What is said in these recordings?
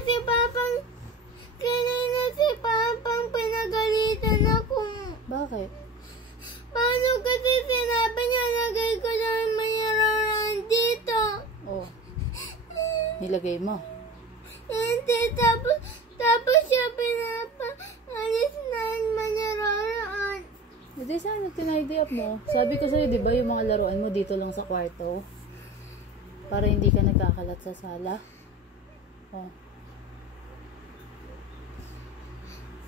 si Papang, kanina si Papang pinagalitan ako. Bakit? Paano kasi sinabi niya lagay ko lang mayroon dito? Oh. Nilagay mo. Hindi, tapos siya pinapaalis na ang mayroon. Hindi, sana tinaydi up mo. Sabi ko sa'yo, di ba, yung mga laruan mo dito lang sa kwarto? Para hindi ka nagkakalat sa sala. Oh.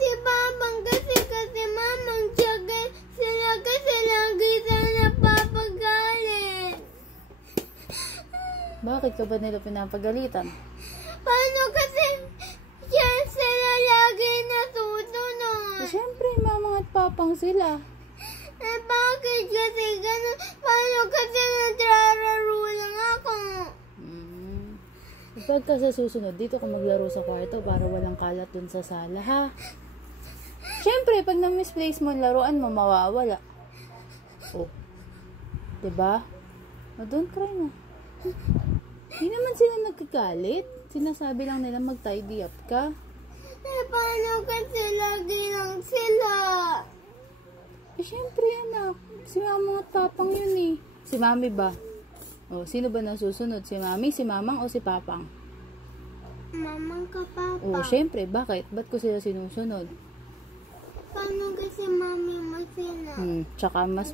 Si Papang kasi Mamang tiyaga, sila kasi lagi sana papagalit. Bakit ka ba nila pinapagalitan? Paano kasi sila lagi natutunod? Eh, syempre, mamang at papang sila. Eh, bakit kasi ganun? Paano kasi natrararo lang ako? Pagka sa susunod, dito ka maglaro sa kwarto para walang kalat dun sa sala, ha? Syempre, pag na-misplace mo ang laruan mo, mawawala. Oh. Diba? Oh, don't cry na. Hindi naman sila nagkagalit. Sinasabi lang nila mag-tidy up ka. Eh, paano kasi lagi lang sila? Eh, syempre, anak. Si mamang at papang yun eh. Si mami ba? Oh, sino ba nasusunod? Si mami, si mamang, o si papang? Mamang ka, Papa. Oh, syempre. Bakit? Ba't ko sila sinusunod? Paano kasi mami mo sila? Tsaka mas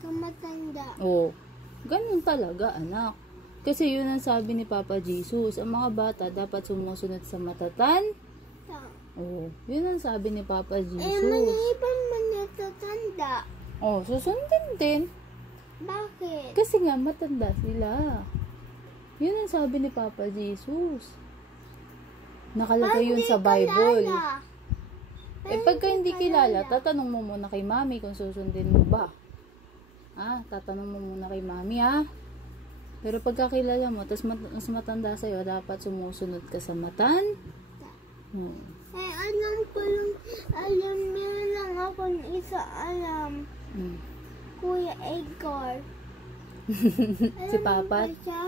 Kamatanda. Oh, ganun talaga, anak. Kasi yun ang sabi ni Papa Jesus. Ang mga bata dapat sumusunod sa matatan. Oh, yun ang sabi ni Papa Jesus. Eh, maliban man natatanda. Oh, susundin din. Bakit? Kasi nga, matanda sila. Yun ang sabi ni Papa Jesus. Nakalagay yun sa Bible. Eh, pagka hindi kilala, tatanong mo muna kay Mami kung susundin mo ba. Tatanong mo muna kay Mami, ha? Pero pagka kilala mo, tas mas matanda sa'yo, dapat sumusunod ka sa matan. Eh, alam ko lang, meron lang akong isa alam. Kuya Edgar. Si Papat? Alam mo ba siya?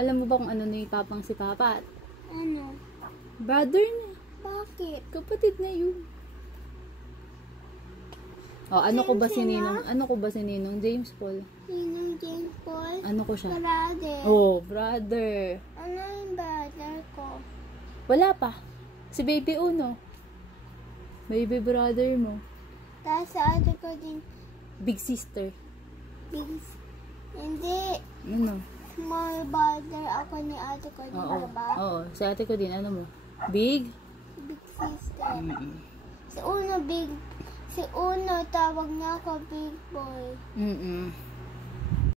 Alam mo ba kung ano ni Papang si Papat? Ano? Brother na. Bakit? Kapatid na yun. Oh, ano ko ba si Ninong James Paul? Ninong James Paul? Ano ko siya? Brother. Oh, brother. Ano yung brother ko? Wala pa. Si Baby Uno. Baby brother mo. Tapos sa ate ko din, Big sister. Hindi. Ano? Small brother ako ni ate ko din, diba? Oo. Si ate ko din. Ano mo? Big? Big sister. Si Uno, tawag niya ako big boy.